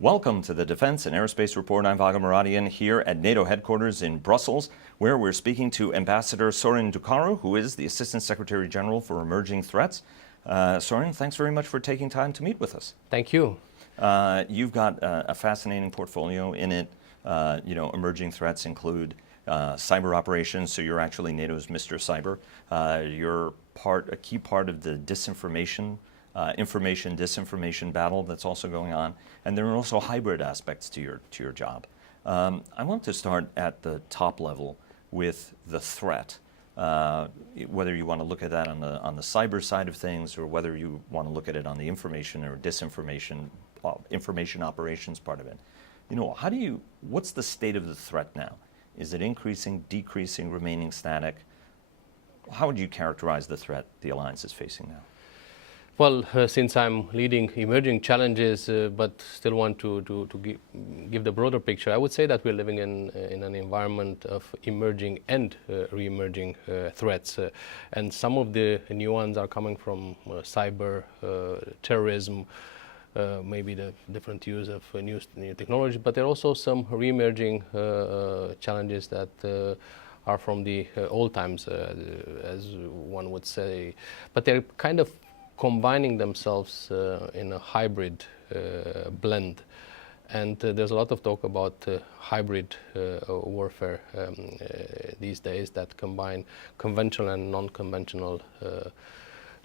Welcome to the Defense and Aerospace Report. I'm Vago Muradian here at NATO headquarters in Brussels, where we're speaking to Ambassador Sorin Ducaru, who is the Assistant Secretary General for Emerging Threats. Sorin, thanks very much for taking time to meet with us. Thank you. You've got a fascinating portfolio in it. Emerging threats include cyber operations, so you're actually NATO's Mr. Cyber. You're a key part of the disinformation disinformation battle that's also going on, and there are also hybrid aspects to your job. I want to start at the top level with the threat. Whether you want to look at that on the cyber side of things, or whether you want to look at it on the information or disinformation, information operations part of it. What's the state of the threat now? Is it increasing, decreasing, remaining static? How would you characterize the threat the alliance is facing now? Well, since I'm leading emerging challenges, but still want to give the broader picture, I would say that we're living in an environment of emerging and re-emerging threats. And some of the new ones are coming from cyber, terrorism, maybe the different use of new technology, but there are also some re-emerging challenges that are from the old times, as one would say. But they're kind of combining themselves in a hybrid blend. And there's a lot of talk about hybrid warfare these days that combine conventional and non-conventional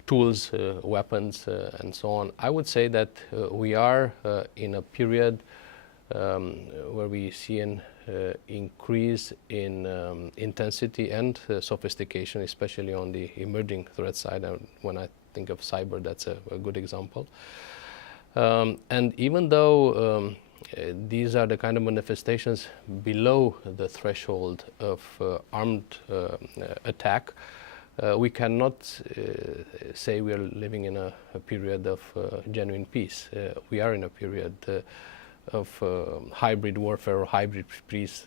tools, weapons, and so on. I would say that we are in a period where we see an increase in intensity and sophistication, especially on the emerging threat side. And when I think of cyber, that's a good example. And even though these are the kind of manifestations below the threshold of armed attack, we cannot say we are living in a period of genuine peace. We are in a period of hybrid warfare or hybrid peace.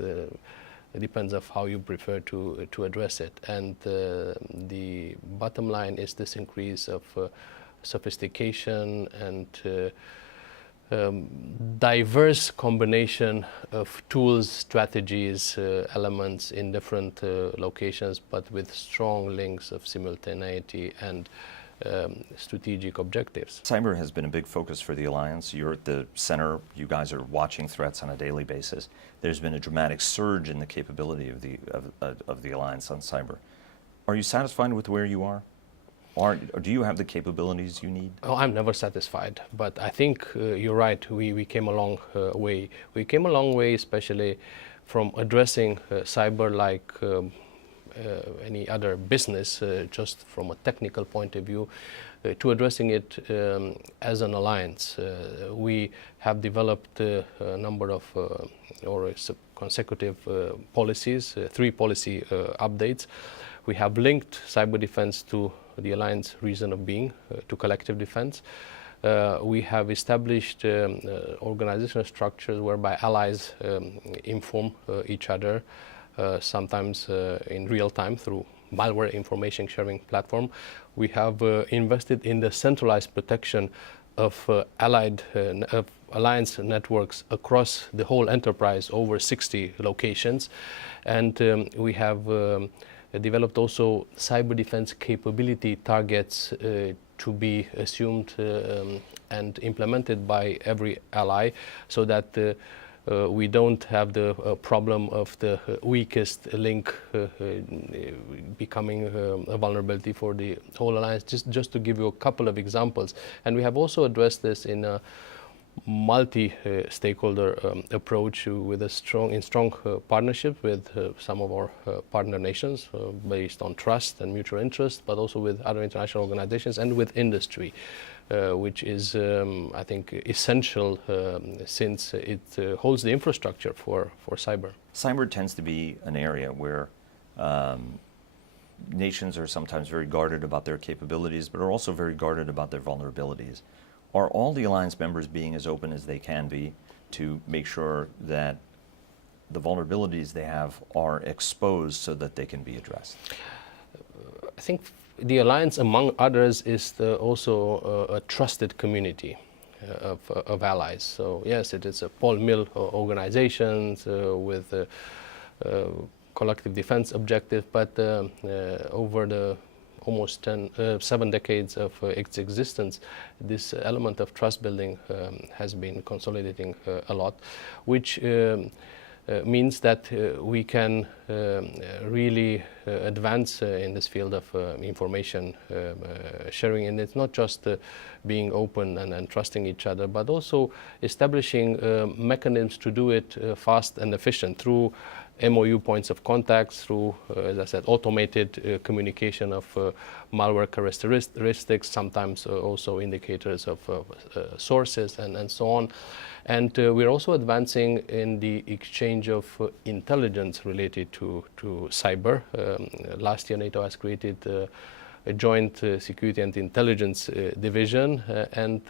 It depends on how you prefer to address it. And the bottom line is this increase of sophistication and diverse combination of tools, strategies, elements in different locations, but with strong links of simultaneity and strategic objectives. Cyber has been a big focus for the alliance. You're at the center. You guys are watching threats on a daily basis. There's been a dramatic surge in the capability of the alliance on cyber. Are you satisfied with where you are? Or do you have the capabilities you need? Oh, I'm never satisfied, but I think you're right. We came a long way. We came a long way, especially from addressing cyber like any other business, just from a technical point of view, to addressing it as an alliance. We have developed a number of consecutive policies, 3 policy updates. We have linked cyber defense to the alliance reason of being, to collective defense. We have established organizational structures whereby allies inform each other, sometimes in real time through malware information sharing platform. We have invested in the centralized protection of alliance networks across the whole enterprise, over 60 locations. And we have developed also cyber defense capability targets to be assumed and implemented by every ally, so that we don't have the problem of the weakest link becoming a vulnerability for the whole alliance, just to give you a couple of examples. And we have also addressed this in a multi-stakeholder approach with a strong partnership with some of our partner nations based on trust and mutual interest, but also with other international organizations and with industry, which is, I think, essential since it holds the infrastructure for cyber. Cyber tends to be an area where nations are sometimes very guarded about their capabilities, but are also very guarded about their vulnerabilities. Are all the alliance members being as open as they can be to make sure that the vulnerabilities they have are exposed so that they can be addressed? I think the alliance, among others, is also a trusted community. of allies. So yes, it is a Paul Mill organizations with collective defense objective, but over the almost 7 decades of its existence, this element of trust building has been consolidating a lot, which means that we can really advance in this field of information sharing. And it's not just being open and trusting each other, but also establishing mechanisms to do it fast and efficient through MOU points of contacts, through, as I said, automated communication of malware characteristics, sometimes also indicators of sources and so on. And we're also advancing in the exchange of intelligence related to cyber. Last year, NATO has created a joint security and intelligence division, and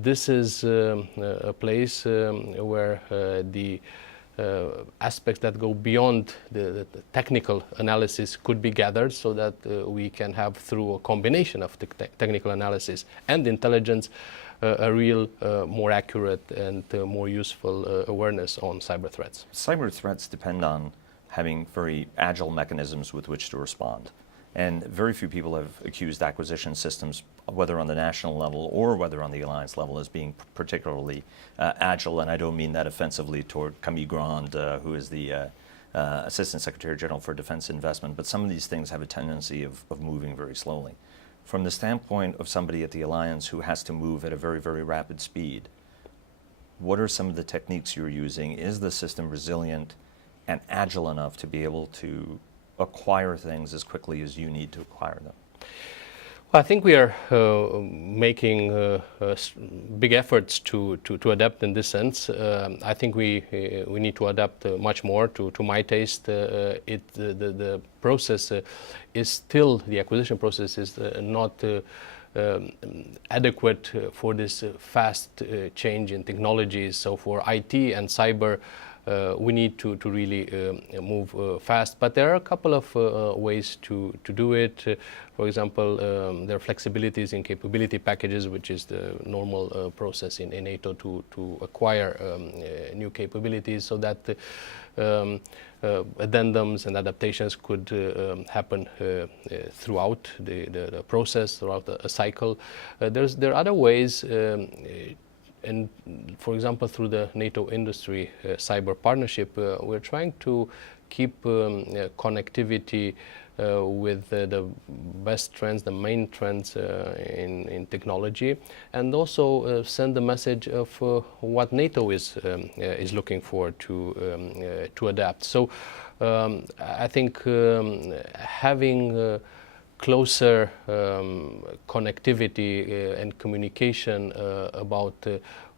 this is a place where the aspects that go beyond the technical analysis could be gathered, so that we can have, through a combination of the technical analysis and intelligence, a real more accurate and more useful awareness on cyber threats. Cyber threats depend on having very agile mechanisms with which to respond. And very few people have accused acquisition systems, whether on the national level or whether on the alliance level, as being particularly agile. And I don't mean that offensively toward Camille Grand, who is the Assistant Secretary General for Defense Investment, but some of these things have a tendency of moving very slowly. From the standpoint of somebody at the alliance who has to move at a very, very rapid speed, what are some of the techniques you're using? Is the system resilient and agile enough to be able to acquire things as quickly as you need to acquire them? I think we are making big efforts to adapt in this sense. I think we need to adapt much more. To my taste, the process is still, the acquisition process is not adequate for this fast change in technologies. So for IT and cyber, we need to really move fast, but there are a couple of ways to do it. For example, there are flexibilities in capability packages, which is the normal process in NATO to acquire new capabilities, so that addendums and adaptations could happen throughout the process, throughout a cycle. There are other ways. And for example, through the NATO industry cyber partnership, we're trying to keep connectivity with the best trends, the main trends in technology, and also send the message of what NATO is looking for to adapt. So I think having closer connectivity and communication about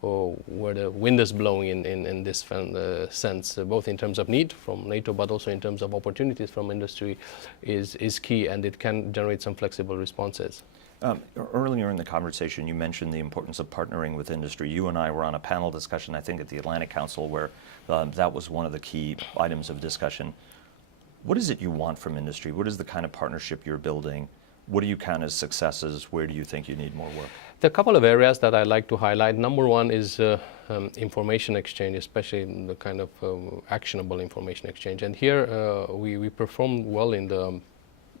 where the wind is blowing in this sense, both in terms of need from NATO, but also in terms of opportunities from industry, is key, and it can generate some flexible responses. Earlier in the conversation, you mentioned the importance of partnering with industry. You and I were on a panel discussion, I think, at the Atlantic Council, where that was one of the key items of discussion. What is it you want from industry? What is the kind of partnership you're building? What do you count as successes? Where do you think you need more work? There are a couple of areas that I'd like to highlight. Number one is information exchange, especially the kind of actionable information exchange. And here we performed well in the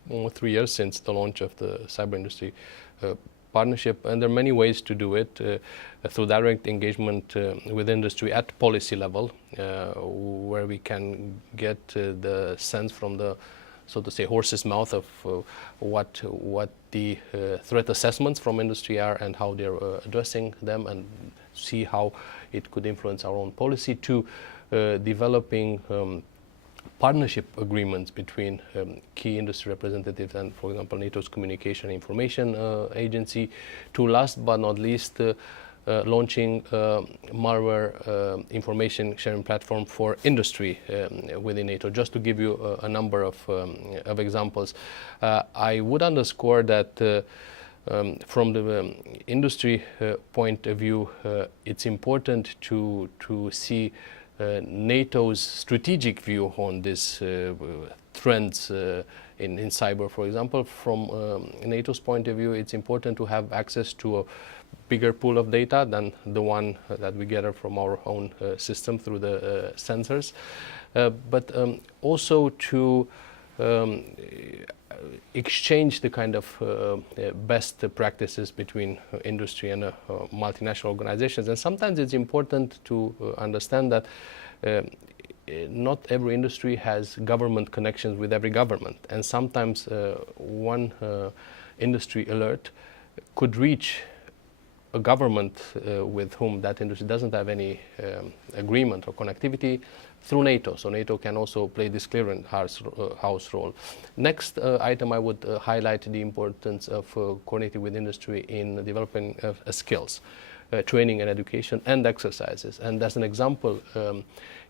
almost 3 years since the launch of the cyber industry partnership, and there are many ways to do it through direct engagement with industry at policy level, where we can get the sense from the, so to say, horse's mouth of what the threat assessments from industry are and how they're addressing them, and see how it could influence our own policy, to developing partnership agreements between key industry representatives and, for example, NATO's Communication Information Agency, to last but not least launching malware information sharing platform for industry within NATO. Just to give you a number of examples, I would underscore that from the industry point of view, it's important to see NATO's strategic view on these trends in cyber. For example, from NATO's point of view, it's important to have access to a bigger pool of data than the one that we gather from our own system through the sensors, but also to exchange the kind of best practices between industry and multinational organizations. And sometimes it's important to understand that not every industry has government connections with every government, and sometimes one industry alert could reach a government with whom that industry doesn't have any agreement or connectivity through NATO. So NATO can also play this clearinghouse role. Next item, I would highlight the importance of coordinating with industry in developing skills, training and education and exercises. And as an example,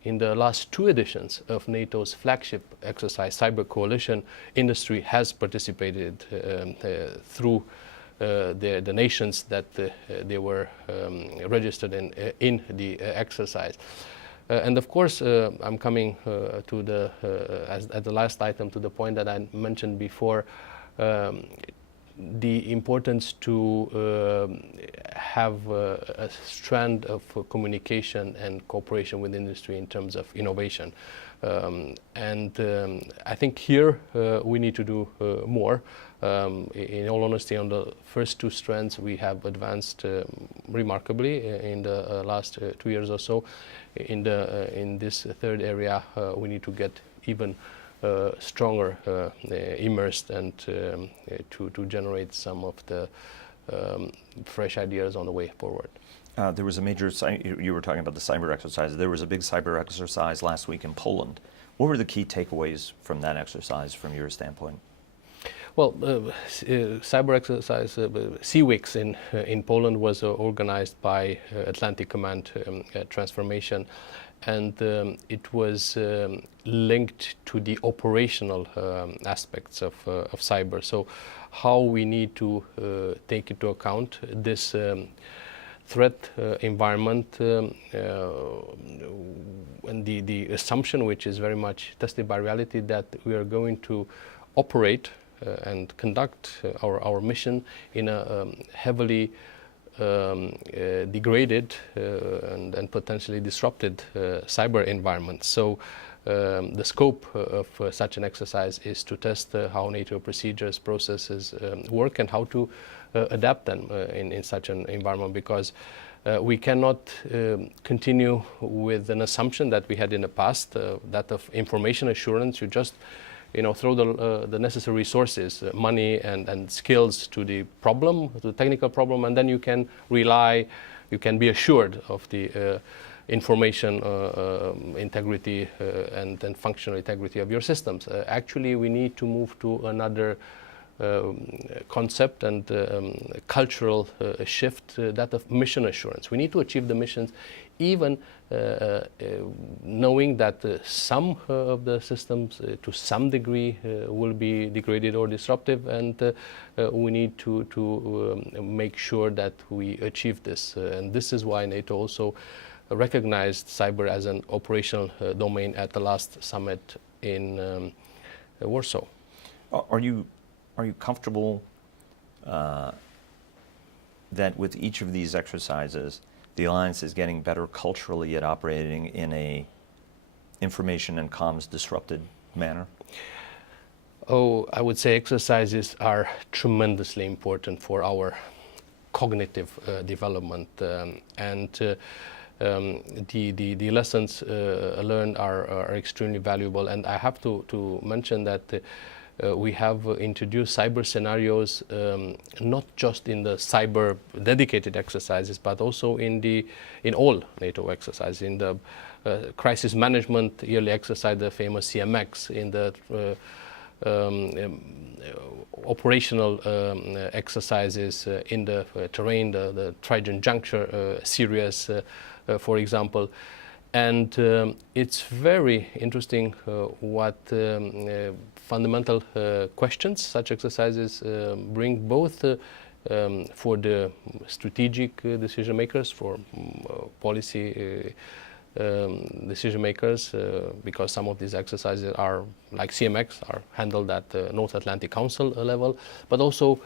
in the last 2 editions of NATO's flagship exercise, Cyber Coalition, industry has participated through the nations that they were registered in the exercise. And of course, I'm coming to the, at the last item, to the point that I mentioned before, the importance to have a strand of communication and cooperation with industry in terms of innovation. I think here we need to do more. In all honesty, on the first 2 strands, we have advanced remarkably in the last 2 years or so. In this third area, we need to get even stronger immersed and to generate some of the fresh ideas on the way forward. There was a major, you were talking about the cyber exercise. There was a big cyber exercise last week in Poland. What were the key takeaways from that exercise from your standpoint? Well, cyber exercise, CWIX in Poland was organized by Atlantic Command Transformation, and it was linked to the operational aspects of cyber. So how we need to take into account this threat environment and the assumption, which is very much tested by reality, that we are going to operate and conduct our mission in a heavily degraded and potentially disrupted cyber environment. So the scope of such an exercise is to test how NATO procedures, processes work and how to adapt them in such an environment, because we cannot continue with an assumption that we had in the past, that of information assurance. You just throw the necessary resources, money and skills to the problem, to the technical problem, and then you can rely, you can be assured of the information integrity and functional integrity of your systems. Actually, we need to move to another concept and cultural shift, that of mission assurance. We need to achieve the missions even knowing that some of the systems to some degree will be degraded or disruptive, and we need to make sure that we achieve this. And this is why NATO also recognized cyber as an operational domain at the last summit in Warsaw. Are you comfortable that with each of these exercises, the alliance is getting better culturally at operating in a information and comms disrupted manner? Oh, I would say exercises are tremendously important for our cognitive development, and the lessons learned are extremely valuable. And I have to mention that we have introduced cyber scenarios not just in the cyber dedicated exercises, but also in all NATO exercises. In the crisis management yearly exercise, the famous CMX, in the operational exercises in the terrain, the Trident Juncture series, for example. And it's very interesting what fundamental questions such exercises bring, both for the strategic decision makers, for policy decision makers, because some of these exercises are, like CMX, are handled at the North Atlantic Council level, but also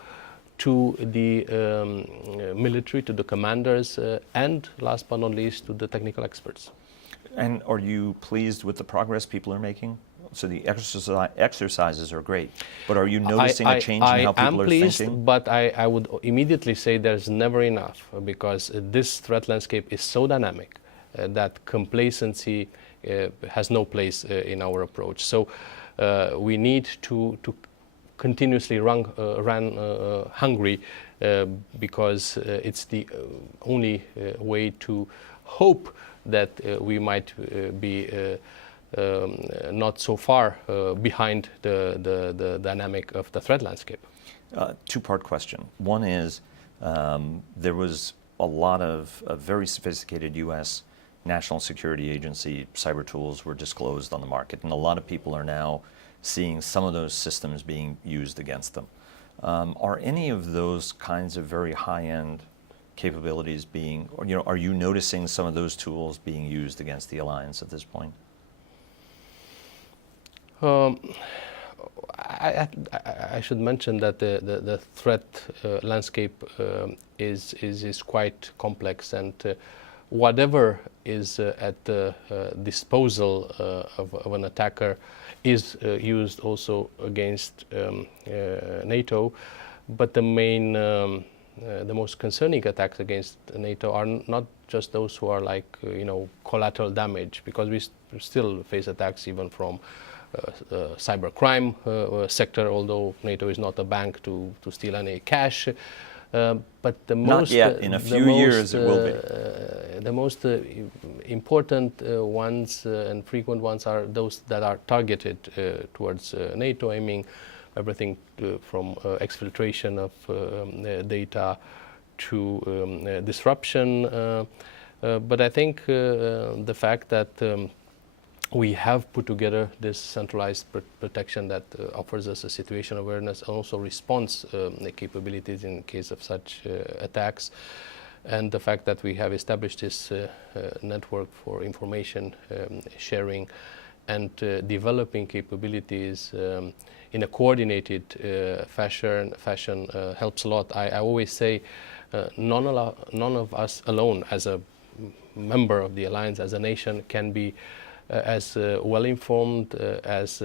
to the military, to the commanders, and last but not least, to the technical experts. And are you pleased with the progress people are making? So the exercises are great, but are you noticing a change in how people are pleased, thinking? but I would immediately say there's never enough, because this threat landscape is so dynamic that complacency has no place in our approach. So we need to continuously run hungry, because it's the only way to hope that we might be not so far behind the dynamic of the threat landscape. Two-part question. One is, there was a lot of very sophisticated U.S. National Security Agency cyber tools were disclosed on the market, and a lot of people are now seeing some of those systems being used against them. Are any of those kinds of very high-end capabilities being, or, you know, are you noticing some of those tools being used against the alliance at this point? I should mention that the threat landscape is quite complex, and whatever is at the disposal of an attacker is used also against NATO. But the most concerning attacks against NATO are not just those who are like collateral damage, because we still face attacks even from cybercrime sector, although NATO is not a bank to steal any cash. But the most, not yet. In a few years, it will be. The most important ones and frequent ones are those that are targeted towards NATO, aiming everything from exfiltration of data to disruption. But I think the fact that we have put together this centralized protection that offers us a situation awareness and also response capabilities in case of such attacks, and the fact that we have established this network for information sharing and developing capabilities in a coordinated fashion helps a lot. I always say none of us alone as a member of the alliance, as a nation, can be as well informed, as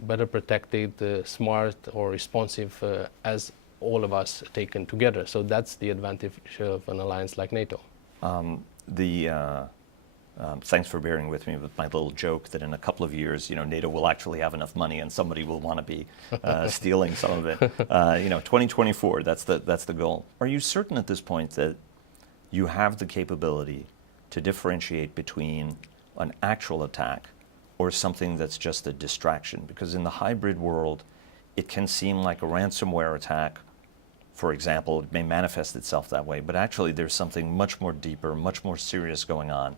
better protected, smart or responsive as all of us taken together. So that's the advantage of an alliance like NATO. Thanks for bearing with me with my little joke that in a couple of years, NATO will actually have enough money and somebody will want to be stealing some of it. 2024, that's the goal. Are you certain at this point that you have the capability to differentiate between an actual attack or something that's just a distraction? Because in the hybrid world, it can seem like a ransomware attack, for example. It may manifest itself that way, but actually there's something much more deeper, much more serious going on.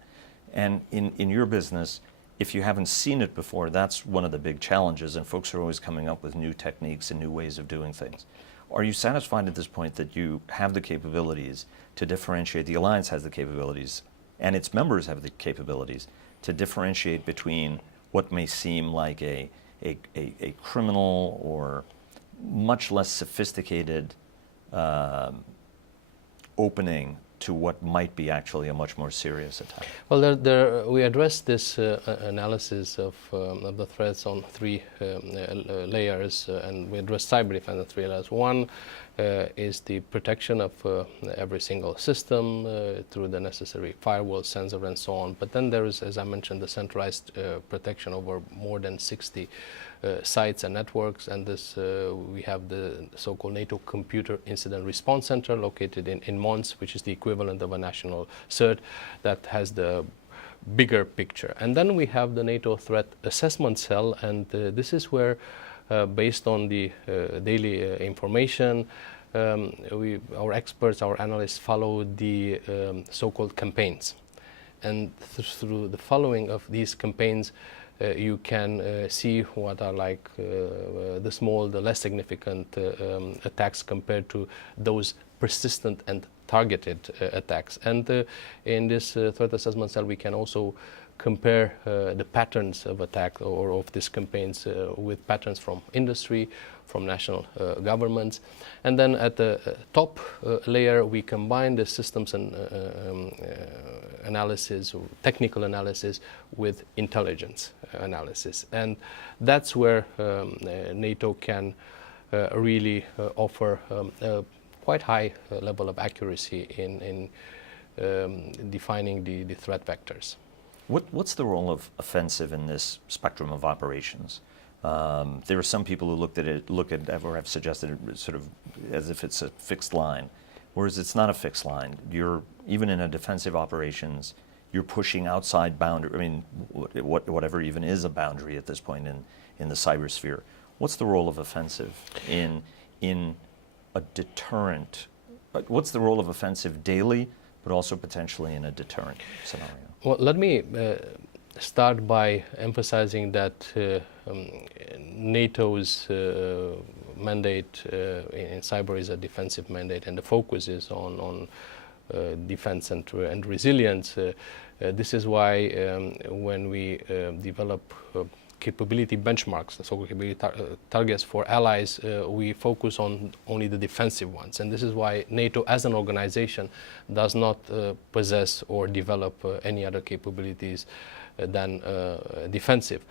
And in your business, if you haven't seen it before, that's one of the big challenges, and folks are always coming up with new techniques and new ways of doing things. Are you satisfied at this point that you have the capabilities to differentiate, the alliance has the capabilities, and its members have the capabilities to differentiate between what may seem like a criminal or much less sophisticated opening to what might be actually a much more serious attack? Well, we addressed this analysis of the threats on three layers, and we addressed cyber defense on three layers. One is the protection of every single system through the necessary firewall, sensor, and so on. But then there is, as I mentioned, the centralized protection over more than 60 sites and networks, and this we have the so-called NATO Computer Incident Response Center located in Mons, which is the equivalent of a national CERT that has the bigger picture. And then we have the NATO Threat Assessment Cell, and this is where based on the daily information, our experts, our analysts follow the so-called campaigns. And through the following of these campaigns, you can see what are like the small, the less significant attacks compared to those persistent and targeted attacks. And in this threat assessment cell, we can also compare the patterns of attack or of these campaigns with patterns from industry, from national governments. And then at the top layer, we combine the systems and analysis, or technical analysis, with intelligence analysis. And that's where NATO can really offer a quite high level of accuracy in defining the threat vectors. What's the role of offensive in this spectrum of operations? There are some people who look at or have suggested it sort of as if it's a fixed line, whereas it's not a fixed line. You're even in a defensive operations, you're pushing outside boundary. I mean, whatever even is a boundary at this point in the cybersphere. What's the role of offensive in a deterrent? What's the role of offensive daily, but also potentially in a deterrent scenario? Well, let me start by emphasizing that NATO's mandate in cyber is a defensive mandate, and the focus is on defense and resilience. This is why when we develop capability benchmarks, so capability targets for allies, we focus on only the defensive ones. And this is why NATO as an organization does not possess or develop any other capabilities than defensive.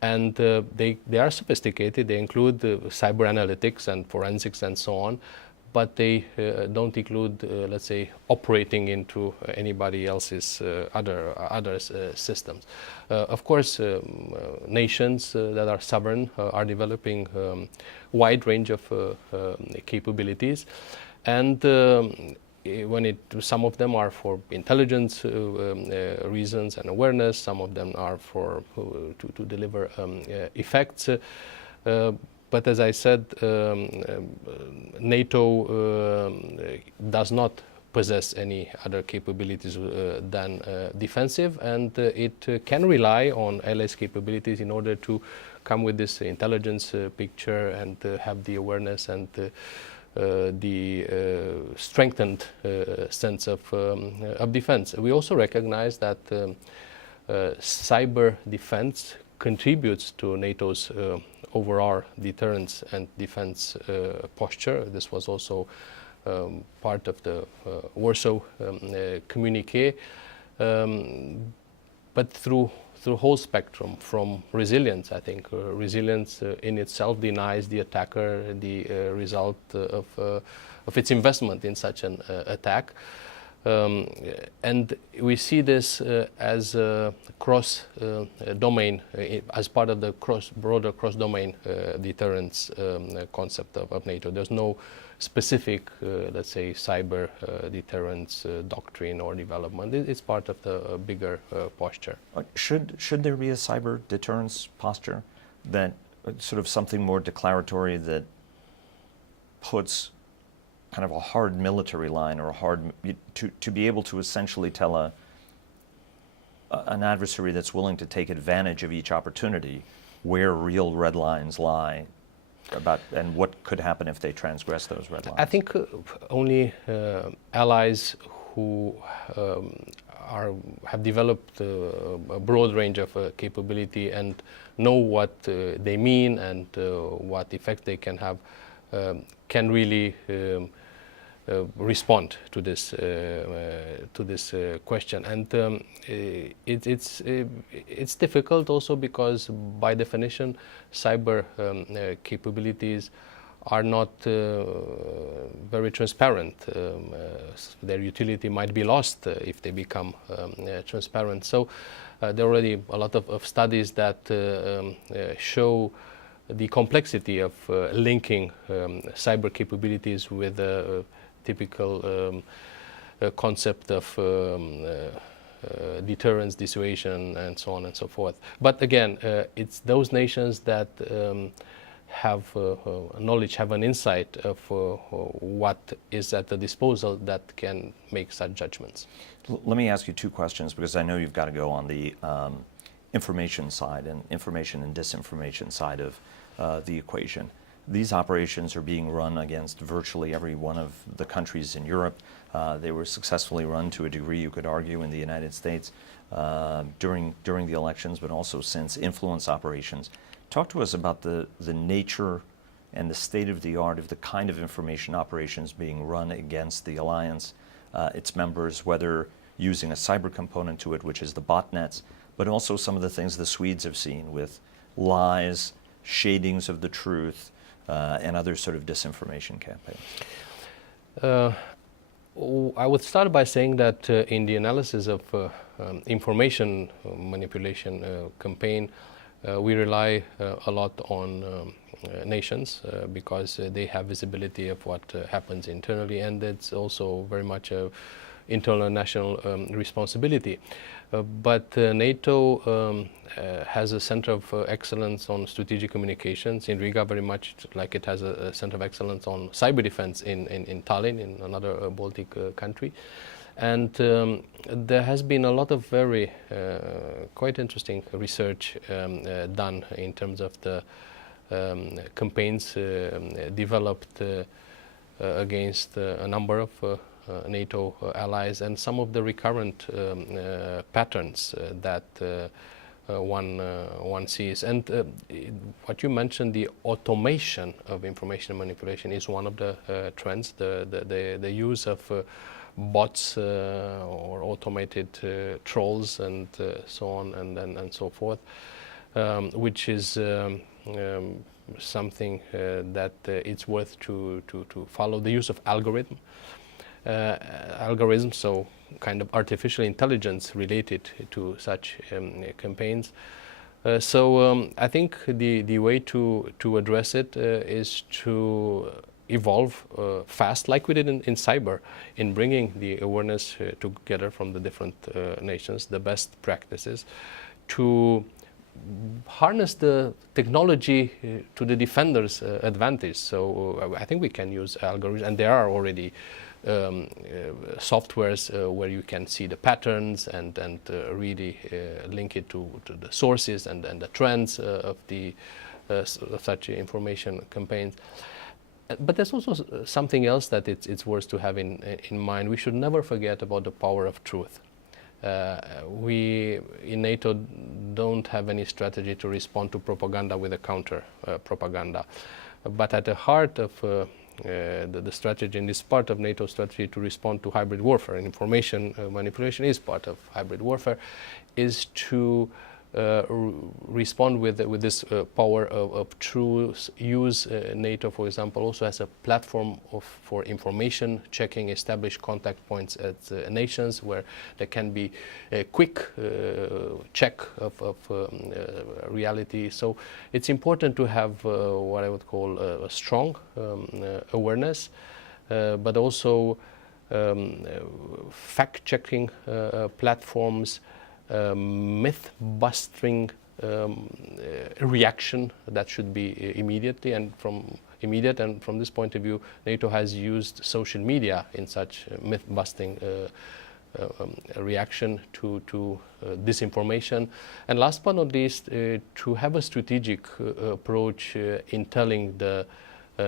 And they are sophisticated. They include cyber analytics and forensics and so on, but they don't include, let's say, operating into anybody else's other systems. Of course, nations that are sovereign are developing wide range of capabilities, and some of them are for intelligence reasons and awareness. Some of them are for to deliver effects. But as I said, NATO does not possess any other capabilities than defensive, and it can rely on allies' capabilities in order to come with this intelligence picture and have the awareness and the strengthened sense of defense. We also recognize that cyber defense contributes to NATO's overall deterrence and defense posture. This was also part of the Warsaw communique, but through whole spectrum, from resilience. I think resilience in itself denies the attacker the result of its investment in such an attack. And we see this as a cross-domain, as part of the broader cross-domain deterrence concept of NATO. There's no specific, let's say, cyber deterrence doctrine or development. It's part of the bigger posture. Should there be a cyber deterrence posture, that sort of something more declaratory that puts kind of a hard military line, or a hard to be able to essentially tell an adversary that's willing to take advantage of each opportunity where real red lines lie about, and what could happen if they transgress those red lines? I think only allies who have developed a broad range of capability and know what they mean and what effect they can have can really respond to this question. And it's difficult also because by definition cyber capabilities are not very transparent. Their utility might be lost if they become transparent. So there are already a lot of studies that show the complexity of linking cyber capabilities with a typical concept of deterrence, dissuasion, and so on and so forth. But again, it's those nations that have knowledge, have an insight of what is at the disposal that can make such judgments. Let me ask you two questions, because I know you've got to go on the information side and information and disinformation side of the equation. These operations are being run against virtually every one of the countries in Europe. They were successfully run to a degree, you could argue, in the United States during the elections, but also since, influence operations. Talk to us about the nature and the state of the art of the kind of information operations being run against the alliance, its members, whether using a cyber component to it, which is the botnets, but also some of the things the Swedes have seen with lies, shadings of the truth, and other sort of disinformation campaigns. I would start by saying that in the analysis of information manipulation campaign, we rely a lot on nations because they have visibility of what happens internally, and it's also very much a internal national responsibility. But NATO has a center of excellence on strategic communications in Riga, very much like it has a center of excellence on cyber defense in Tallinn, in another Baltic country. And there has been a lot of very quite interesting research done in terms of the campaigns developed against a number of NATO allies, and some of the recurrent patterns that one sees. And what you mentioned, the automation of information manipulation, is one of the trends. The use of bots or automated trolls and so on and so forth, which is something that it's worth to follow. The use of algorithms, so kind of artificial intelligence related to such campaigns. So I think the way to address it is to evolve fast, like we did in cyber, in bringing the awareness together from the different nations, the best practices, to harness the technology to the defender's advantage. So I think we can use algorithms, and there are already softwares where you can see the patterns and really link it to the sources and the trends of such information campaigns. But there's also something else that it's worth to have in mind. We should never forget about the power of truth. We in NATO don't have any strategy to respond to propaganda with a counter propaganda. But at the heart of the strategy, and this part of NATO strategy to respond to hybrid warfare, and information manipulation is part of hybrid warfare, is to respond with this power of truth. Use NATO, for example, also as a platform for information checking, establish contact points at nations where there can be a quick check of reality. So it's important to have what I would call a strong awareness, but also fact-checking platforms, myth-busting reaction that should be immediate. And from this point of view, NATO has used social media in such myth-busting reaction to disinformation. And last but not least, to have a strategic approach in telling the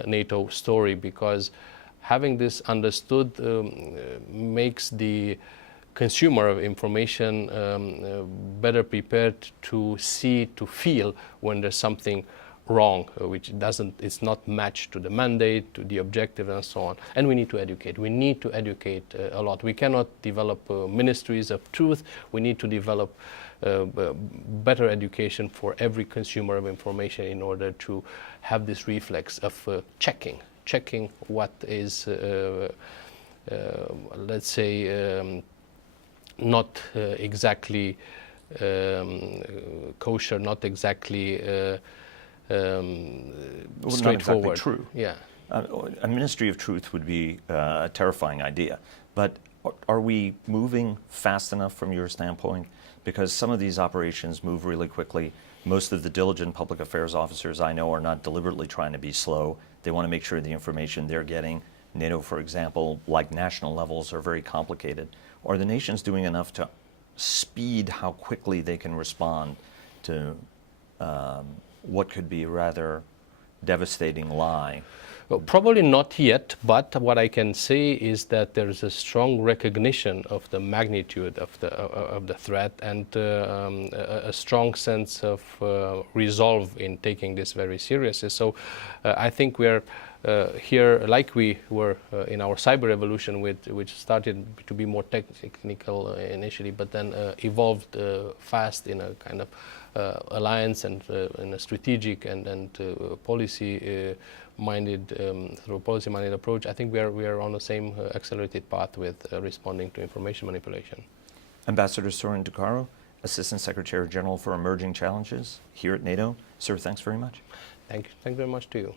NATO story, because having this understood makes the consumer of information better prepared to see, to feel when there's something wrong, which it's not matched to the mandate, to the objective, and so on. And we need to educate. We need to educate a lot. We cannot develop ministries of truth. We need to develop better education for every consumer of information in order to have this reflex of checking what is, let's say, not exactly kosher, not exactly straightforward. Not exactly true. Yeah. A ministry of truth would be a terrifying idea. But are we moving fast enough from your standpoint? Because some of these operations move really quickly. Most of the diligent public affairs officers I know are not deliberately trying to be slow. They want to make sure the information they're getting, NATO, for example, like national levels, are very complicated. Are the nations doing enough to speed how quickly they can respond to what could be a rather devastating lie Well, probably not yet, but what I can say is that there is a strong recognition of the magnitude of the threat, and a strong sense of resolve in taking this very seriously. So I think we're here, like we were in our cyber revolution, which started to be more technical initially, but then evolved fast in a kind of alliance and in a strategic and policy minded through a policy minded approach. I think we are on the same accelerated path with responding to information manipulation. Ambassador Sorin Ducaru, Assistant Secretary General for Emerging Challenges here at NATO. Sir, thanks very much. Thank you very much to you.